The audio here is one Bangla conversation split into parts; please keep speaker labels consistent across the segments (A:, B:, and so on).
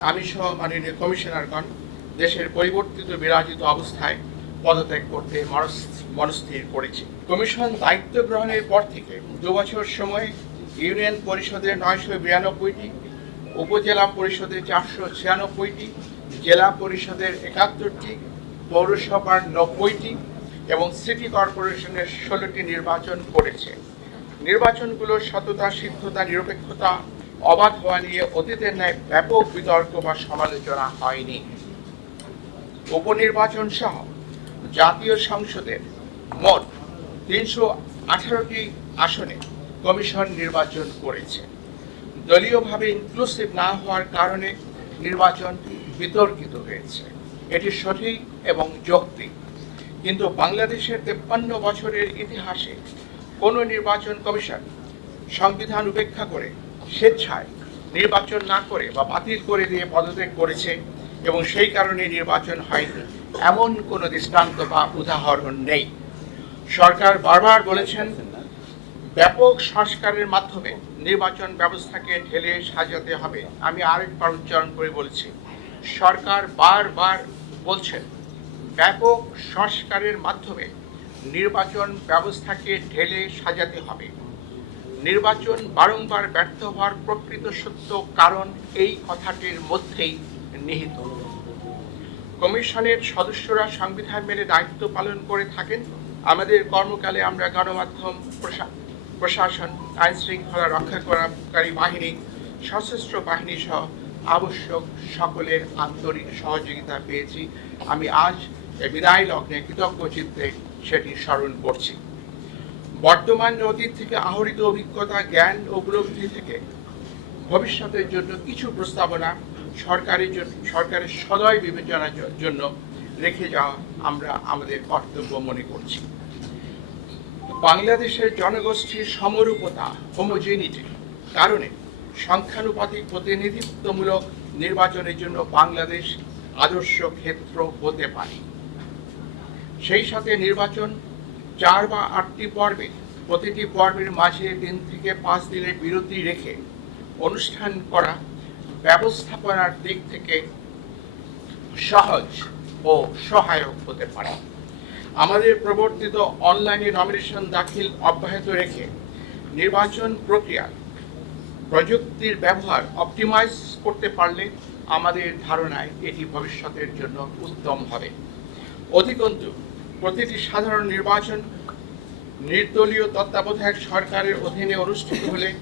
A: আমি সহ মাননীয় কমিশনারগণ দেশের পরিবর্তিত বিরাজিত অবস্থায় পদত্যাগ করতে মনস- মনস্থির করেছি। কমিশন দায়িত্ব গ্রহণের পর থেকে দু বছর সময়ে ইউনিয়ন পরিষদের নয়শো বিরানব্বইটি, উপজেলা পরিষদের চারশো ছিয়ানব্বইটি, জেলা পরিষদের একাত্তরটি, পৌরসভার নব্বইটি এবং সিটি কর্পোরেশনের ষোলোটি নির্বাচন করেছে। নির্বাচনগুলোর সততা, সিদ্ধতা, নিরপেক্ষতা অবাধ হওয়া নিয়ে অতীতের ন্যায় ব্যাপক বিতর্ক বা সমালোচনা হয়নি। উপনির্বাচন সহ জাতীয় সংসদের মোট তিনশো আঠারোটি আসনে কমিশন নির্বাচন করেছে। দলীয়ভাবে ইনক্লুসিভ না হওয়ার কারণে নির্বাচন বিতর্কিত হয়েছে। এটি সঠিক এবং যৌক্তিক। কিন্তু বাংলাদেশের তেপ্পান্ন বছরের ইতিহাসে কোনো নির্বাচন কমিশন সংবিধান উপেক্ষা করে স্বেচ্ছায় নির্বাচন না করে বা বাতিল করে দিয়ে পদত্যাগ করেছে এবং সেই কারণে নির্বাচন হয়নি, এমন কোনো দৃষ্টান্ত বা উদাহরণ নেই। সরকার বারবার বলেছেন, ব্যাপক সংস্কারের মাধ্যমে নির্বাচন ব্যবস্থাকে ঢেলে সাজাতে হবে। আমি আরেকবার উচ্চারণ করে বলছি, সরকার বারবার বলছেন, ব্যাপক সংস্কারের মাধ্যমে নির্বাচন ব্যবস্থাকে ঢেলে সাজাতে হবে। নির্বাচন বারংবার ব্যর্থ হওয়ার প্রকৃত সত্য কারণ এই কথাটির মধ্যেই নিহিত। কমিশনের সদস্যরা সংবিধান মেনে দায়িত্ব পালন করে থাকেন। আমাদের কর্মকালে আমরা গণমাধ্যম, প্রশা- প্রশাসন আইন শৃঙ্খলা রক্ষাকারী বাহিনী, সশস্ত্র বাহিনী সহ আবশ্যক সকলের আন্তরিক সহযোগিতা পেয়েছি। আমি আজ বিদায় লগ্নে কৃতজ্ঞ চিত্তে সেটি স্মরণ করছি। বর্তমান অতীত থেকে আহরিত অভিজ্ঞতা, জ্ঞান ও উপলব্ধি থেকে ভবিষ্যতের জন্য কিছু প্রস্তাবনা সরকারের জন্য সরকারের সদয় বিবেচনার জন্য রেখে যাওয়া আমরা আমাদের কর্তব্য মনে করছি। বাংলাদেশের জনগোষ্ঠীর সমরূপতা হোমোজেনিটি কারণে সংখ্যানুপাতিক প্রতিনিধিত্বমূলক নির্বাচনের জন্য বাংলাদেশ আদর্শ ক্ষেত্র হতে পারে। সেই সাথে নির্বাচন চার বা আটটি পর্বে, প্রতিটি পর্বের মাঝে তিন থেকে পাঁচ দিনের বিরতি রেখে অনুষ্ঠান করা ব্যবস্থাপনার দিক থেকে সহজ ও সহায়ক হতে পারে। আমাদের প্রবর্তিত অনলাইনে নমিনেশন দাখিল অব্যাহত রেখে নির্বাচন প্রক্রিয়া, প্রযুক্তির ব্যবহার অপটিমাইজ করতে পারলে আমাদের ধারণায় এটি ভবিষ্যতের জন্য উত্তম হবে। অধিকন্তু প্রতিটি সাধারণ নির্বাচন নির্দলীয় তত্ত্বাবধায়ক সরকারের অধীনে অনুষ্ঠিত হলে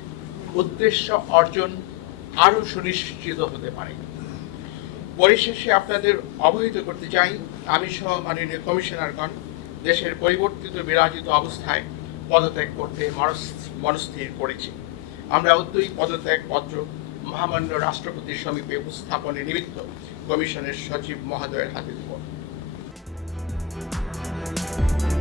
A: উদ্দেশ্য অর্জন আরও সুনিশ্চিত হতে পারে। পরিশেষে আপনাদের অবহিত করতে চাই, আমি সহ মাননীয় কমিশনারগণ দেশের পরিবর্তিত বিরাজিত অবস্থায় পদত্যাগ করতে মনস- মনস্থির করেছি। আমরা উদ্যোগী পদত্যাগ পত্র মহামান্য রাষ্ট্রপতির সমীপে উপস্থাপনের নিমিত্ত কমিশনের সচিব মহোদয়ের হাতে দেব। Thank you.